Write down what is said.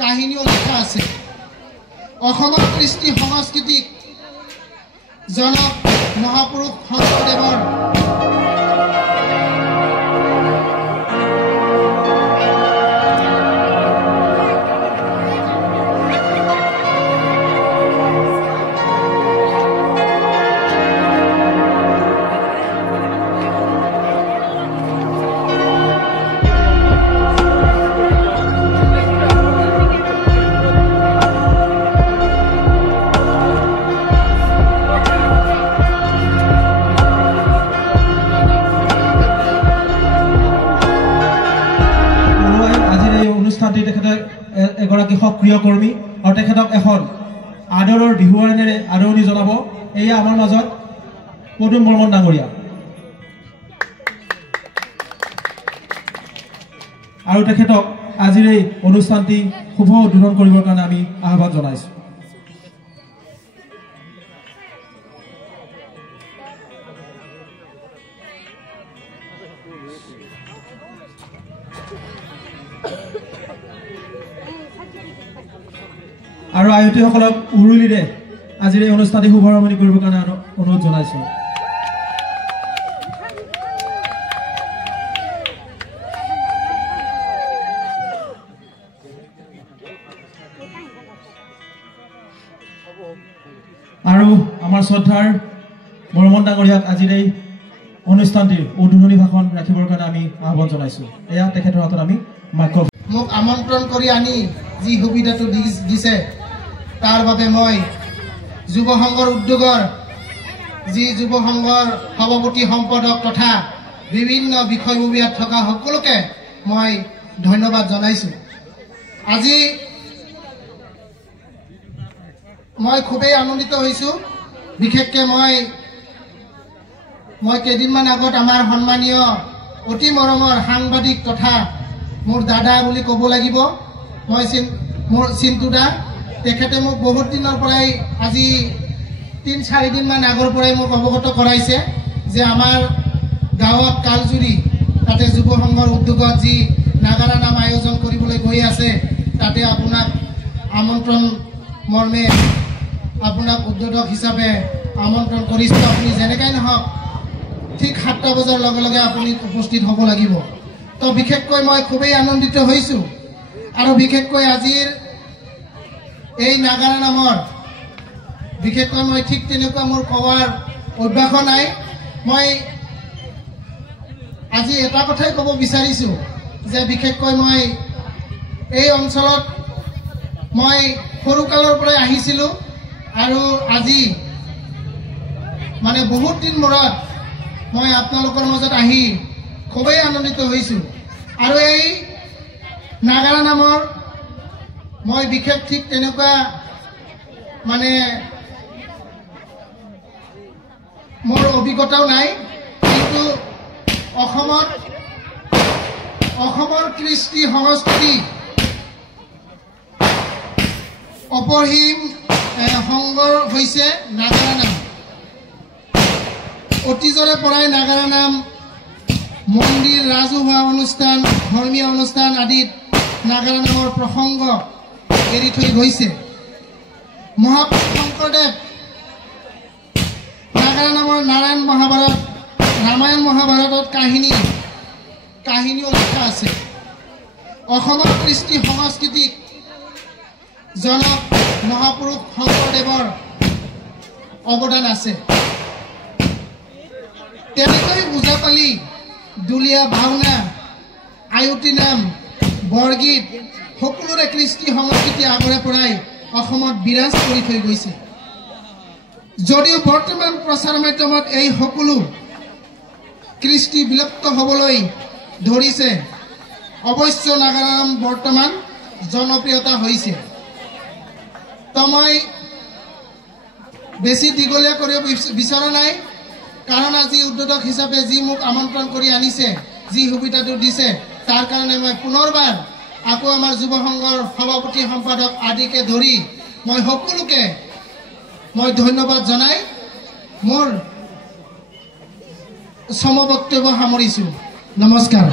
কাহিনীও লিখা আছে। অসমৰ কৃষ্টি সংস্কৃতিক জনক মহাপুৰুষ শংকৰদেৱৰ এগৰাকী সক্ৰিয় কৰ্মী আৰু তেখেতক এখন আদৰৰ বিহুৱানেৰে আদৰণি জনাব। এয়া আমাৰ মাজত পদুম বৰ্মন ডাঙৰীয়া আৰু তেখেতক আজিৰ এই অনুষ্ঠানটি শুভ উদ্বোধন কৰিবৰ কাৰণে আমি আহ্বান জনাইছো। আৰু আয়তীসকলক উৰুলিৰে আজিৰ এই অনুষ্ঠানটি শুভাৰম্ভণি কৰিবৰ কাৰণে অনুৰোধ জনাইছো। আৰু আমাৰ শ্ৰদ্ধাৰ বৰ্মন ডাঙৰীয়াক আজিৰ এই অনুষ্ঠানটিৰ উদ্বোধনী ভাষণ ৰাখিবৰ কাৰণে আমি আহ্বান জনাইছো। এয়া তেখেতৰ হাতত আমি মাইক্ৰফোন। মোক আমন্ত্ৰণ কৰি আনি যি সুবিধাটো দিছে তাৰ বাবে মই যুৱ সংঘৰ উদ্যোগৰ যি যুৱ সংঘৰ সভাপতি সম্পাদক তথা বিভিন্ন বিষয়ববীয়াত থকা সকলোকে মই ধন্যবাদ জনাইছো। আজি মই খুবেই আনন্দিত হৈছো। বিশেষকৈ মই কেইদিনমান আগত আমাৰ সন্মানীয় অতি মৰমৰ সাংবাদিক তথা মোৰ দাদা বুলি ক'ব লাগিব, মোৰ চিন্তুদা, তেখেতে মোক বহুত দিনৰ পৰাই আজি ৩-৪ দিনমান আগৰ পৰাই মোক অৱগত কৰাইছে যে আমাৰ গাঁৱত কালজুৰি তাতে যুৱ সংঘৰ উদ্যোগত যি নাগাৰা নাম আয়োজন কৰিবলৈ গৈ আছে তাতে আপোনাক আমন্ত্ৰণ মৰ্মে আপোনাক উদ্যোগক হিচাপে আমন্ত্ৰণ কৰিছোঁ। আপুনি যেনেকাই নহওক ঠিক 7টা বজাৰ লগে লগে আপুনি উপস্থিত হ'ব লাগিব। তো বিশেষকৈ মই খুবেই আনন্দিত হৈছোঁ আৰু বিশেষকৈ আজিৰ এই নাগাৰা নামৰ বিশেষকৈ মই ঠিক তেনেকুৱা মোৰ কোৱাৰ অভ্যাস নাই। মই আজি এটা কথাই ক'ব বিচাৰিছোঁ যে বিশেষকৈ মই এই অঞ্চলত মই সৰুকালৰ পৰাই আহিছিলোঁ আৰু আজি মানে বহুত দিন মূৰত মই আপোনালোকৰ মাজত আহি খুবেই আনন্দিত হৈছোঁ। আৰু এই নাগাৰা নামৰ মই বিশেষ ঠিক তেনেকুৱা মানে মোৰ অভিজ্ঞতাও নাই, কিন্তু অসমৰ কৃষ্টি সংস্কৃতি অপৰিসীম সংগৰ হৈছে নাগাৰা নাম। অতীজৰে পৰাই নাগাৰা নাম মন্দিৰ, ৰাজহুৱা অনুষ্ঠান, ধৰ্মীয় অনুষ্ঠান আদিত নাগাৰা নামৰ প্ৰসংগ এৰি থৈ গৈছে। মহাপুৰুষ শংকৰদেৱ নাগাৰা নামৰ ৰামায়ণ মহাভাৰতত কাহিনীও লিখা আছে। অসমৰ কৃষ্টি সংস্কৃতিক জনক মহাপুৰুষ শংকৰদেৱৰ অৱদান আছে। তেনেকৈ ওজাপালি, দুলীয়া ভাওনা, আয়তী নাম, বৰগীত সকলোৰে কৃষ্টি সংস্কৃতি আগৰে পৰাই অসমত বিৰাজ কৰি থৈ গৈছে। যদিও বৰ্তমান প্ৰচাৰ মাধ্যমত এই সকলো কৃষ্টি বিলুপ্ত হ'বলৈ ধৰিছে, অৱশ্য নাগাৰা নাম বৰ্তমান জনপ্ৰিয়তা হৈছে। তো মই বেছি দীঘলীয়া কৰিব বিচৰা নাই, কাৰণ আজি উদ্বোধক হিচাপে যি মোক আমন্ত্ৰণ কৰি আনিছে, যি সুবিধাটো দিছে, তাৰ কাৰণে মই পুনৰবাৰ আকৌ আমাৰ যুৱ সংঘৰ সভাপতি সম্পাদক আদিকে ধৰি মই সকলোকে মই ধন্যবাদ জনাই মোৰ সমবক্তব্য সামৰিছোঁ। নমস্কাৰ।